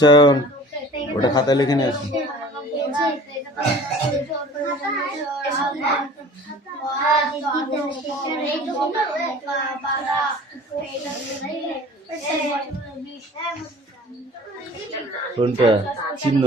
চল ওটা খাতায় লিখে নিয়ে আসি। কোনটা চিহ্ন?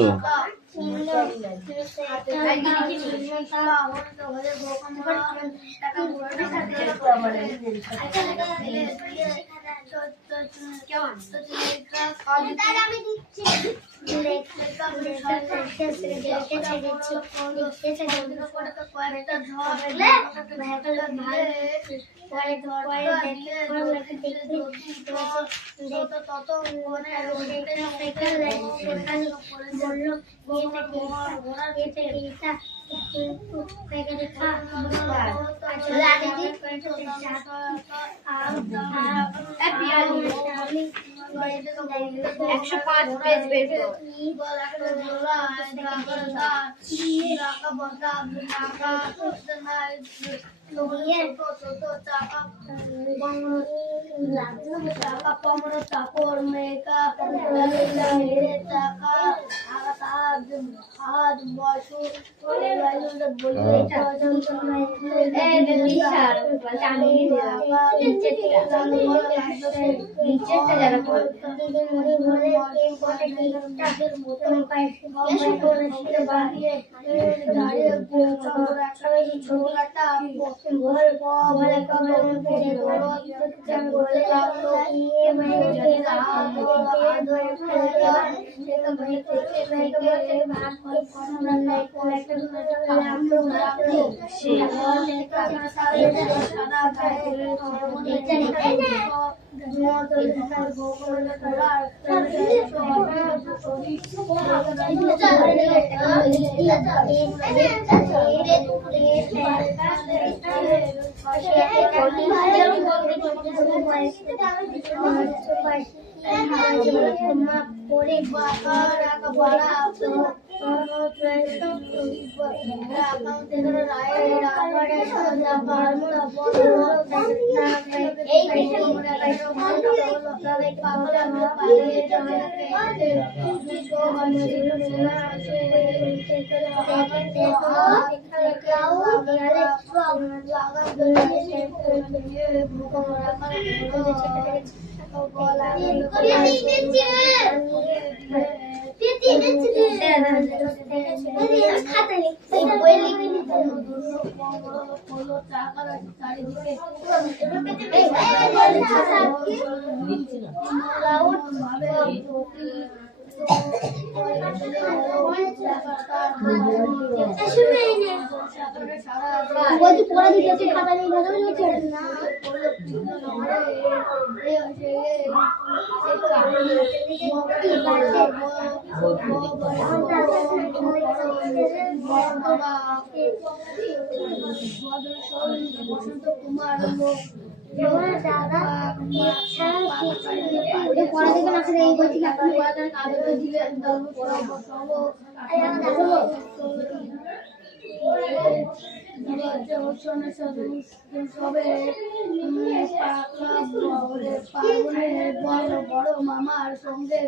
মামার সঙ্গে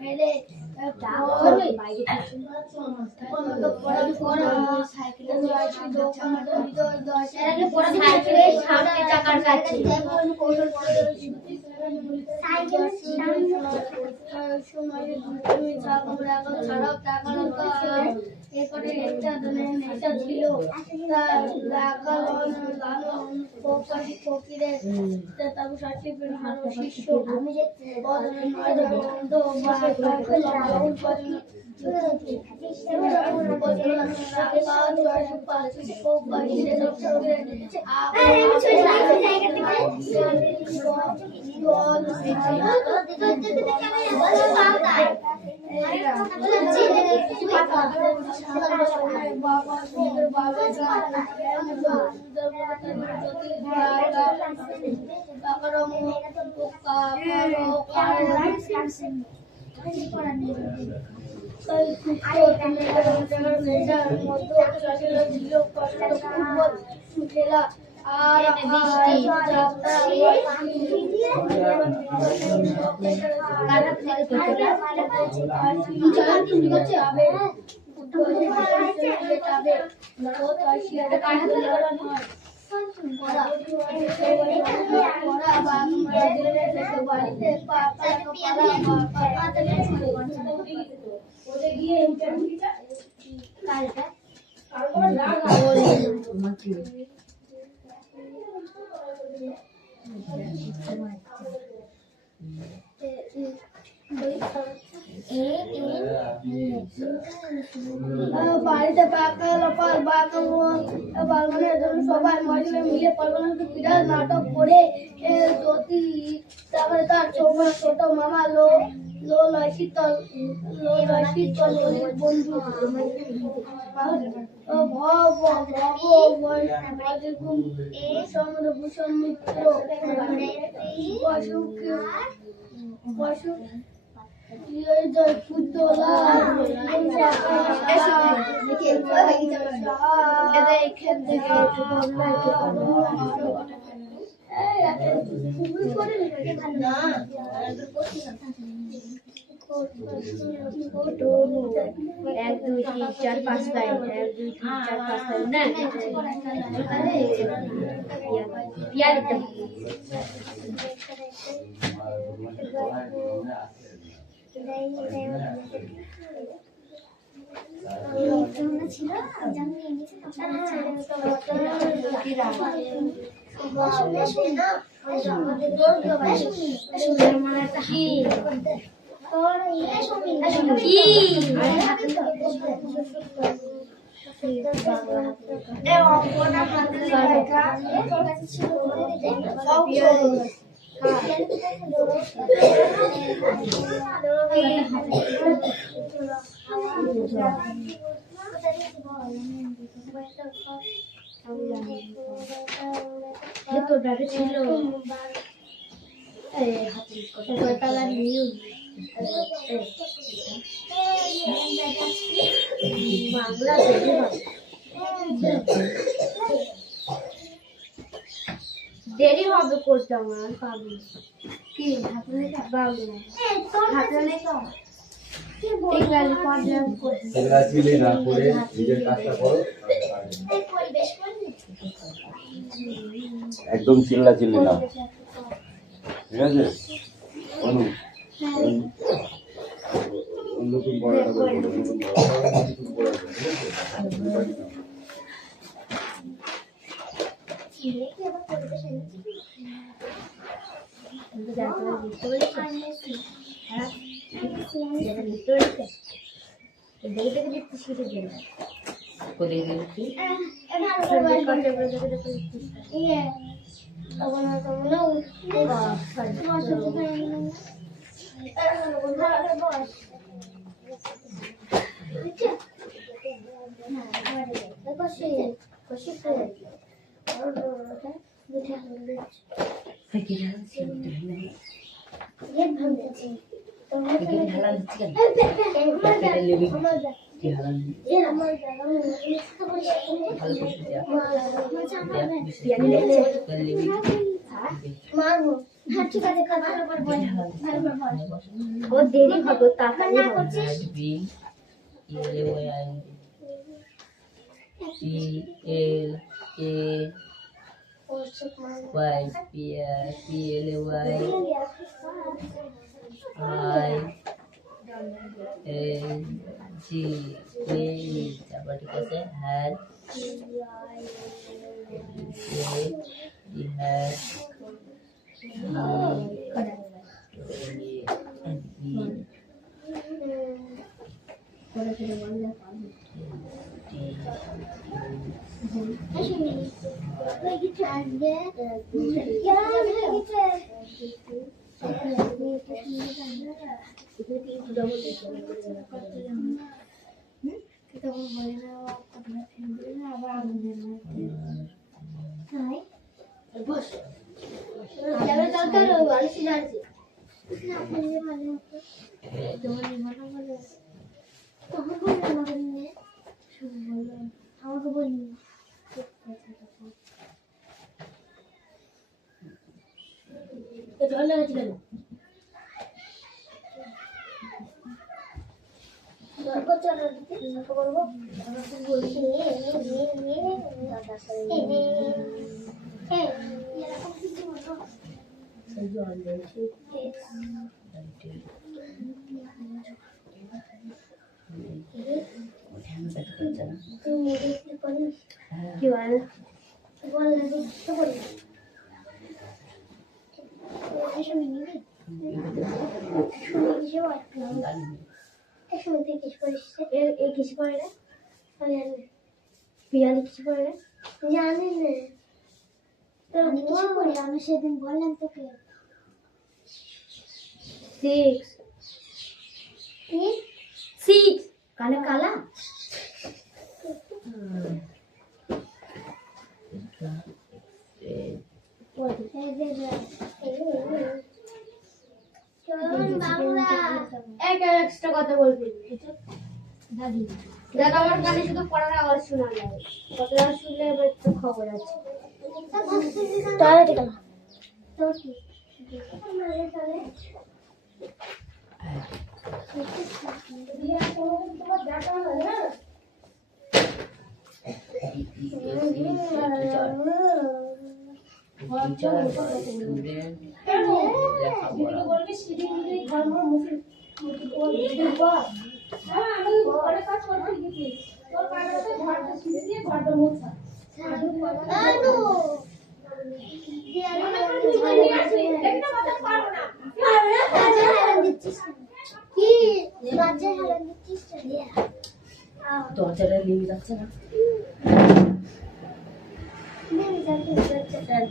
ফেলে ঘরে একটা নেশা ছিল, তার লাগালন লালন ফকিরের তাবু সাথী ভালো শিষ্য বদলে নয় বন্ধ বা লবণ করেন বাড়িতে পাকা লোপাল বাগানের জন্য সবাই মহিলা মিলে পরবর্তী বিরাট নাটক করে জ্যোতি তারপরে তার ছোট মামা লো লয়শীতল বন্ধু ভূষণ মিত্র পশু এক দুই তিন চার পাঁচ লাইন এক দুই তিন চার পাঁচ লাইন না পিয়া দিতে ছিল তোর ব্যাগে ছিল কয়তলা নিউজ বাংলা দেরি হবে করতে আমার পাবো কি বাংলা হাতে একদম চিল্লা চিল্লি না, ঠিক আছে? নতুন পড়াটা করবো, নতুন পড়াটা ঠিক ও দেরি হবে তাড়াতাড়ি PLAY তারপর ঠিক আছে হ্যাড আমাকে বলি জল লাগাচ্ছি কেন কি বল বল তো বলি শুনি নিবি শুনি কিছু শুনতে কিছু করিস এই কিছু করে না আমি জানি পিয়ালি কিছু করে না জানি না তো আমি কিছু করি আমি সেদিন বললাম তোকে 6 কানে কালা এক্সট্রা কথা বলবি দাদি দাদা আমার কানে শুধু পড়ার আওয়াজ শোনা যায় কথাটা শুনলে এবার একটু খবর আছে তাহলে ঠিক আছে তো কি দরজাটা লেগে যাচ্ছে না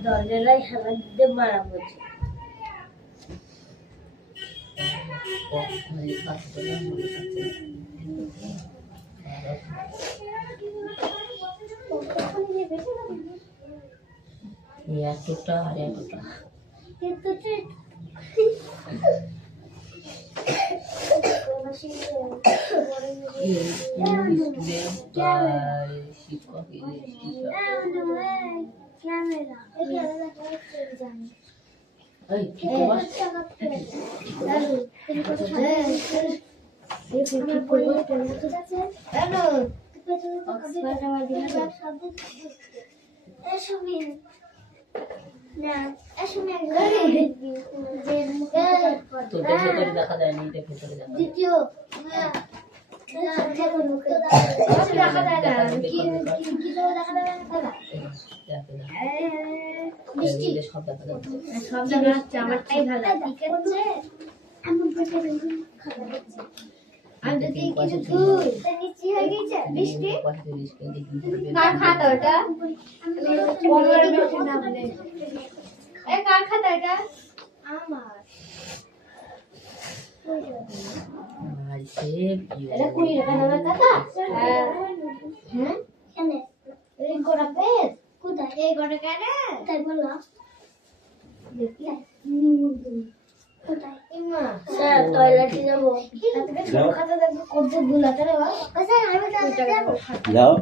দরজাটাই হেলা দিতে মারা বলছে এতটা আর এতটা দেখা যায় না ভেতরে দ্বিতীয় সব দেখা যাচ্ছে আমারটাই ভালো আমি তো দিই কিছু তুই নিচে হয়ে গেছে বৃষ্টি কার খাতা ওটা এ কার খাতা এটা আমার এটা 20 টাকা নেওয়ার কথা হ্যাঁ কেন এই গোটা পেজ কোথায় এই গোটা কেন তাই বললাম দেখি কোথায় ইমা স্যার টয়লেটে যাব খাতা দেখব কত গুলাতে রে বাবা স্যার আমি টয়লেটে যাব যাও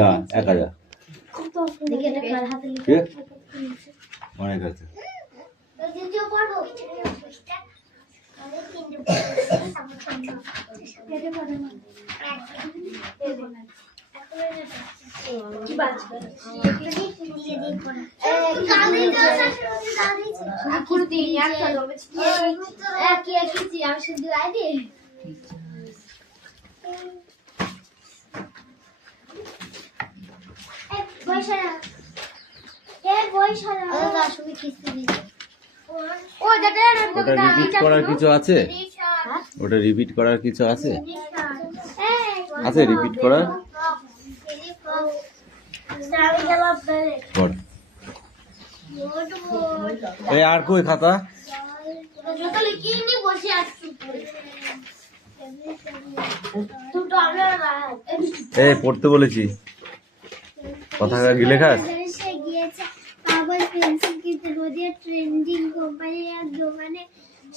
না একা যা দেখি এটা কার হাতে কে অনেক আছে দ্বিতীয় পর্ব আমি তিনটে কি বাজবে আমি শুধু আইডি ওই শালা আসলে কিস্তি দিতে ও যেটা ওটা রিপিট করার কিছু আছে? ওটা রিপিট করার কিছু আছে? আছে রিপিট করার? কর। এই আর কই খাতা? এই পড়তে বলেছি, কথা কি লেখাস? কাগজ পেন্সিল কিনতে নদিয়া ট্রেন্ডিং কোম্পানির এক দোকানে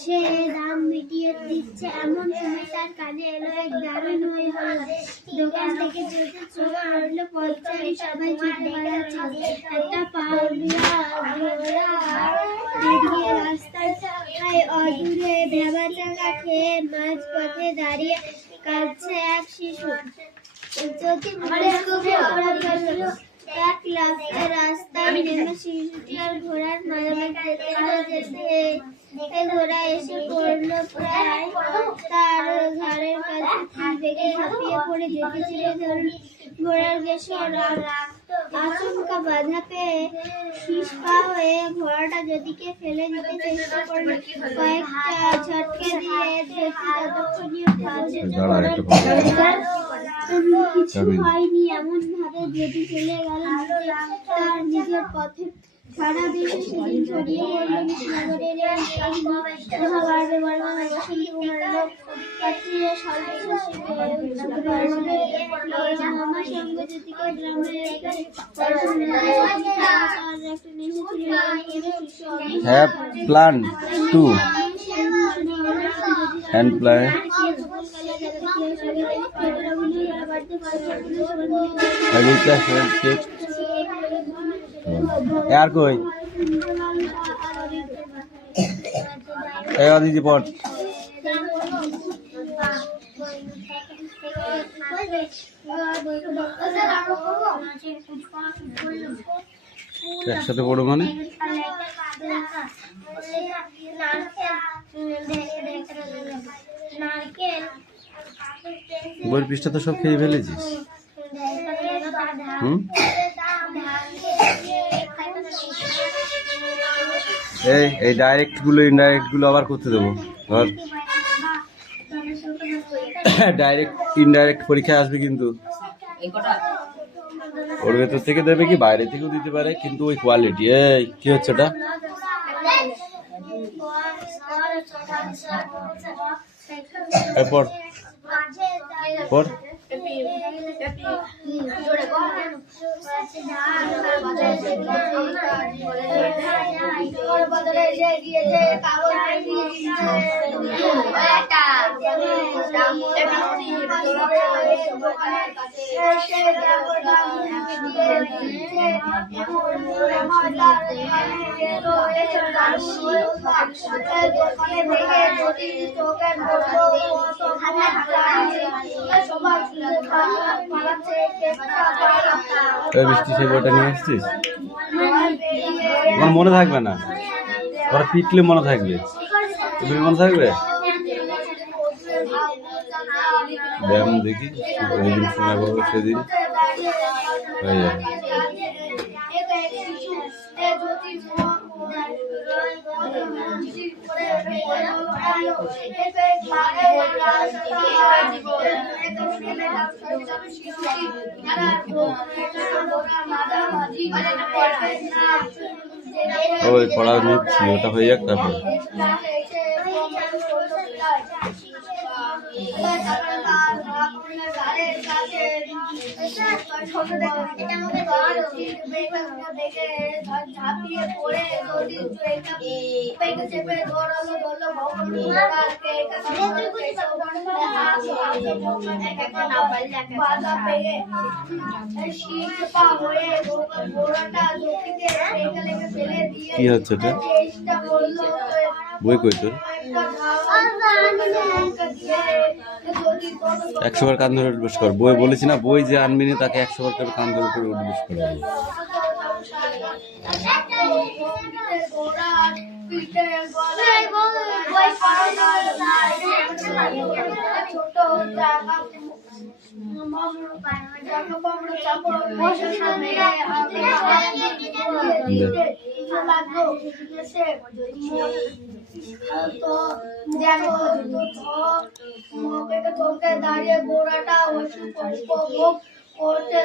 সে দাম মিটিয়ে দিচ্ছে এমন সময় তার কানে এলো এক দারুণ হয়ে হলো। দোকান থেকে যেতে চোখ পড়লো পথচারী সবাই ছুটে বেড়াচ্ছে। একটা পাগলা ঘোড়া বেরিয়ে রাস্তায় অদূরে ভেবা চাকা খেয়ে মাঝ পথে দাঁড়িয়ে কাঁদছে এক শিশু। যদি এক লাফে রাস্তায় নেমে শিশুটি আর ঘোড়ার মাঝামাঝি যেতে ঘোড়া এসে পড়লো প্রায় তার ঘাড়ের কাছে বেগে ঝাঁপিয়ে পড়ে যেতেছিল ঘোড়ার ঘেঁষর আচমকা বাধা পেয়ে শিষ্পা হয়ে ঘোড়াটা যদিকে ফেলে দিতে চেষ্টা করলো। কয়েকটা ঝটকে দিয়ে ততক্ষণীয় কিছু হয়নি এমন ভাবে যদি চলে গেল তার নিজের পথে। সারা দেশে সেদিন ছড়িয়ে পড়ল কৃষ্ণনগরের have plan to and plan यार कोई दीजिए पट একসাথে পড়ো মানে বইয়ের পৃষ্ঠা তো সব খেয়ে ফেলেছিস। এই ডাইরেক্ট গুলো ইনডাইরেক্ট গুলো আবার করতে দেবো। ধর ডাইরেক্ট ইনডাইরেক্ট পরীক্ষায় আসবে কিন্তু ওর ভেতর থেকে দেবে কি বাইরে থেকেও দিতে পারে, কিন্তু ওই কোয়ালিটি। এই কি হচ্ছে ওটা? এরপর পর বৃষ্টি সেই বইটা নিয়ে আসছিস? আমার মনে থাকবে না, ওরা পিটলে মনে থাকবে। তুমি মনে থাকবে? যেমন দেখি ওইদিন সময় পাবো সেদিন হয়ে যাবে। ওই পড়া নিচ্ছি, ওটা হয়ে যাক তারপর। কি হচ্ছে এটা? বই কই তোর? 100 বার কান ধরে উঠবস কর। বই বলেছি না, বই যে আনবি না তাকে 100 বার করে কান ধরে করে উঠবস করে। বুঝতে লাগলো এসে তো দেখো তোকে দাঁড়িয়ে গোড়াটা ওষুধ করতে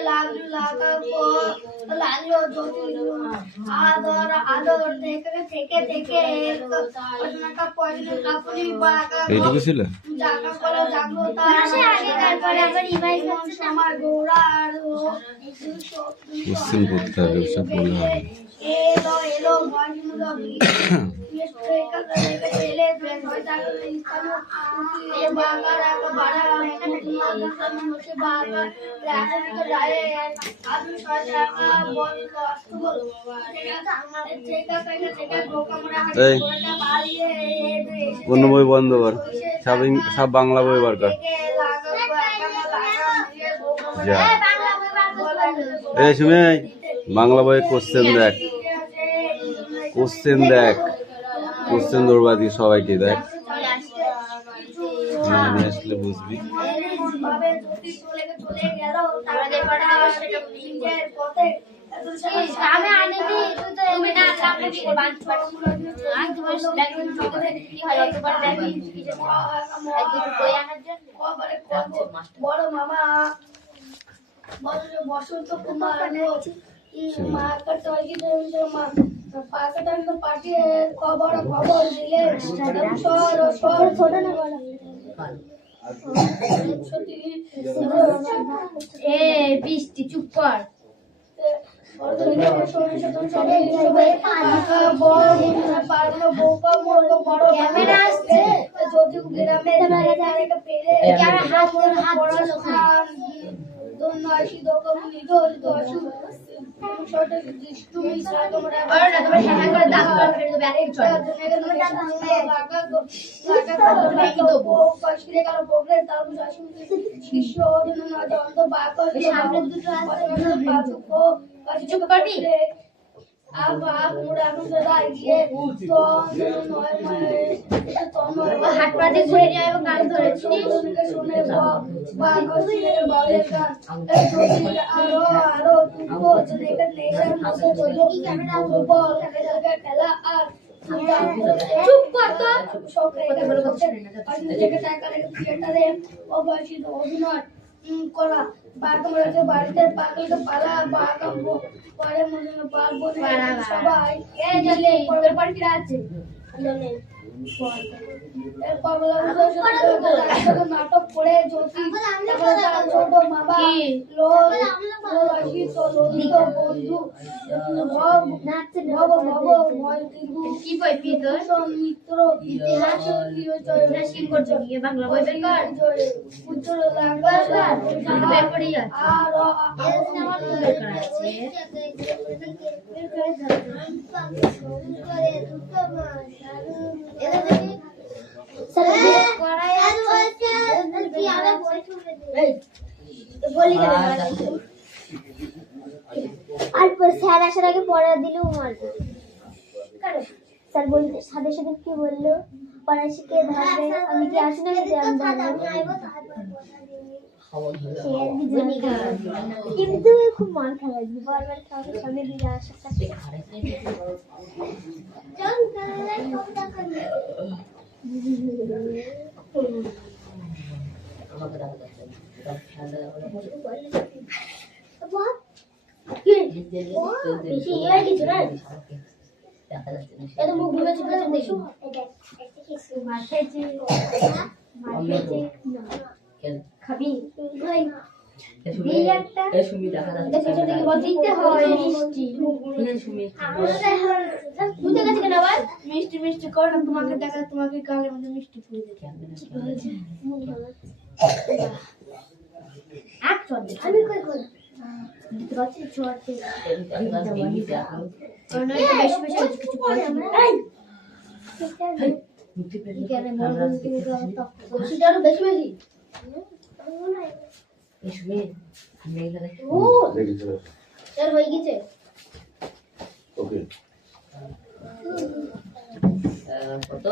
লাগলো যদি আদর আদর থেকে থেকে থেকে একটা পয়সা কাপড়ি বাঁকা এইটুকু ছিল জাগা করে জাগলো তারপরে আবার রিভাইজ সময় গোড়ার কোশ্চেন করতে হবে ওসব বলে হবে না। এলো এলো মজনুলো এলে বাগার একটা বাড়া বসে বাগার রাজনীতি রায়ে আদু টাকা বল বল থেকে গোকামরা এই বাড়িয়ে কোন বই বন্ধ কর, সব বাংলা বই বার কর। যা এই শুনে বাংলা বইয়ের কোশ্চেন দেখ, কোশ্চেন দেখ, কোশ্চেন দৌড়বা দি সবাইকে দেখ, নিয়ে আসলে বুঝবি। আমি আনিনি তুমি না সামনে দিকে বাঁধ আজ বস লাগবে কি হয় অতবার দেখি একদিন কই আনার জন্য বড় মামা বসন্ত কুমার মা কাটকি মা পাকাটা তো পাঠিয়ে খবর খবর দিলে সর সর ছোট না বড় এ বৃষ্টি চুপ কর ক্যামেরা আসছে যদি গ্রামে চুপ করবি হাত পা দিয়ে ঘুরে যায় এবং গান ধরেছিস চুপ কর তো অভিনয় করা বাড়িতে পাগলকে পালা পরে মনে পারবো সবাই আছে নাটক করে জ্যোতি ছোট মামা বন্ধু কি বই পেয়ে তোর মিত্র ইতিহাস কি করছো গিয়ে বাংলা বই বের কর উজ্জ্বল বের করে যাচ্ছে আর বের করা আছে আর স্যার আসার আগে পড়া দিলেও মারবে স্যার বলতে সাথে সাথে কি বললো পড়া শিখে ধরবে আমি কি আসি না কিন্তু খুব মার খাওয়া লাগবে বারবার খাওয়ার সামনে দিয়ে আসার সাথে মুখ ভেবে দেখো খাবি মিষ্টি মিষ্টি কর না তোমাকে দেখা তোমাকে গালের মধ্যে মিষ্টি ফুলে দেখে আমি কই কই দিতে পারছি ছোটতে বেশি বেশি কিছু করে কেন বলবো তুমি খুশিটা আরো বেশি বেশি ও স্যার হয়ে গেছে ওকে কত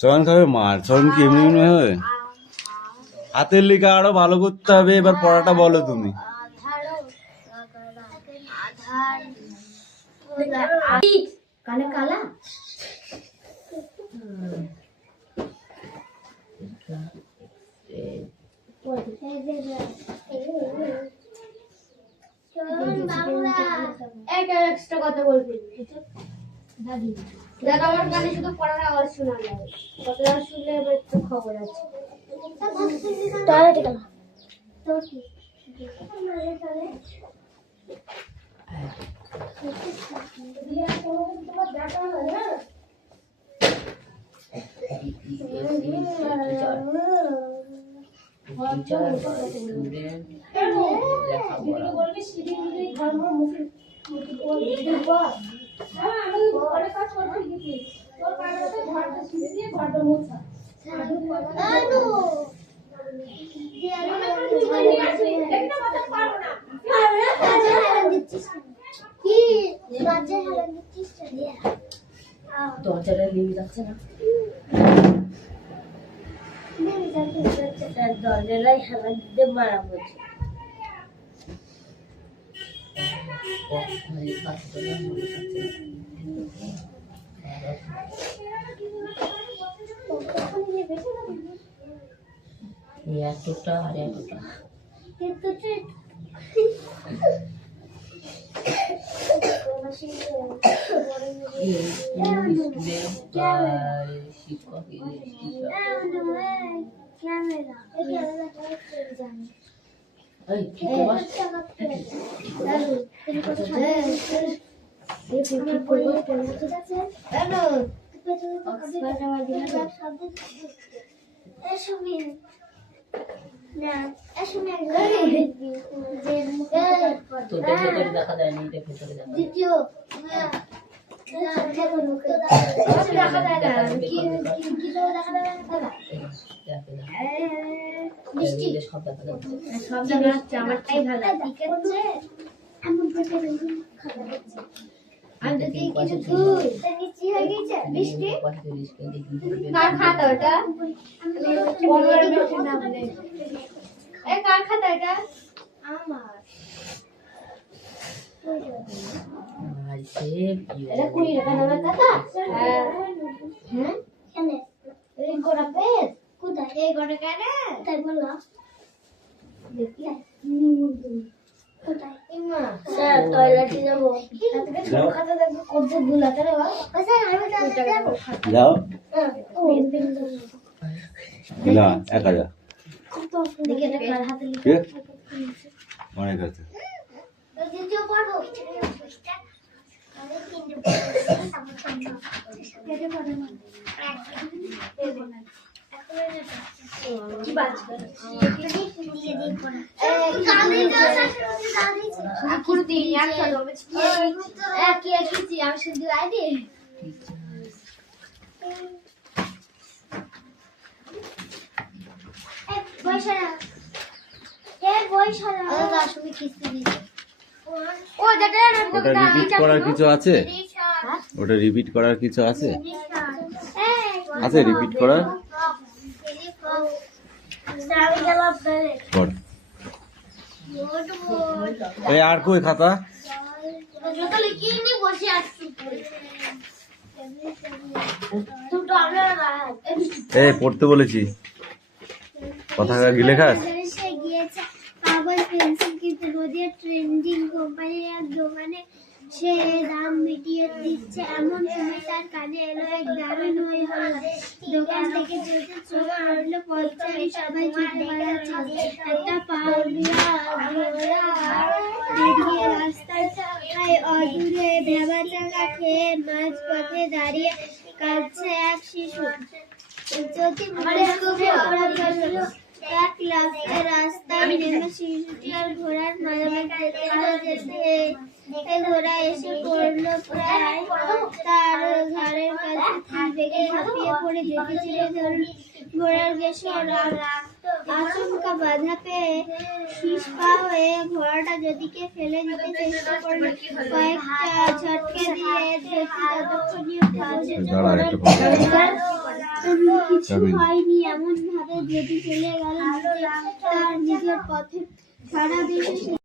চয়ন খাবে মার, চয়ন কি এমনি এমনি হয়? হাতের লেখা আরো ভালো করতে হবে, এবার পড়াটা বলো তুমি। কানে কালা একটা এক্সট্রা কথা বলবি দাদি। দেখ আমার কানে শুধু পড়ার আওয়াজ শোনা যায়, কতটা শুনলে এবার একটু খবর আছে। টয়লেটে গেল তো কি দরজাটা লিয়ে যাচ্ছে না, দরজাটাই হেলা দিতে মারা বলছে। এতটা আর এতটা শিক্ষক তোদের ভেতরে দেখা যায়নি, এটা ভেতরে দেখা যায়। দ্বিতীয় দেখা যায় না, কি দেখা যায় না মিষ্টি সব দেখা যাচ্ছে। সব দেখা যাচ্ছে, আমারটাই ভালো লাগে। ঠিক আছে এমন করে আমি তো দেখি কিছু তুই নিচে হয়ে গেছে মিষ্টি কার খাতা ওটা বড় মিষ্টি না বলে এ কার খাতা এটা আমার এটা 20 টাকা দামের খাতা হ্যাঁ কেন এই গোটা পেজ কোথায় এই গোটা কেন তাই বললা দেখি কোথায় ইমা স্যার টয়লেটে যাব খাতা দেখো কত গুলাতে রে বাবা স্যার আমি যাব যাও না একা যা, দেখি এটা কার হাতে কে অনেক আছে। দ্বিতীয় পর্ব আমি তিনটে কি বাজ ওটা রিপিট করার কিছু আছে? ওটা রিপিট করার কিছু আছে? আছে রিপিট করার? কর। এই আর কই খাতা? এই পড়তে বলেছি, কথা গিলে খাস? ট্রেন্ডিং কোম্পানির এক দোকানে সে দাম মিটিয়ে দিচ্ছে এমন সময় তার কানে এলো এক দারুণ হয়ে হলো। দোকান থেকে যেতে চোখ পড়লো পথচারী সবাই ছুটে বেড়াচ্ছে। একটা পাগলা ঘোড়া বেরিয়ে রাস্তায় অদূরে ভেবা চাকা খেয়ে মাঝ পথে দাঁড়িয়ে কাঁদছে এক শিশু। যদি এক লাফে রাস্তায় নেমে শিশুটি আর ঘোড়ার মাঝামাঝি যেতে ঘোড়া এসে পড়লো প্রায় তার ঘাড়ের কাছে থেকে ঝাঁপিয়ে পড়ে যেতেছিল। ঘোড়ার গেসর আচমকা বাধা পেয়ে শিশপা হয়ে ঘোড়াটা যদিকে ফেলে দিতে চেষ্টা করলো। কয়েকটা ঝটকে দিয়ে ততক্ষণীয় কাজে কিছু হয়নি এমন ভাবে যদি চলে গেল তার নিজের পথে সারা দেশে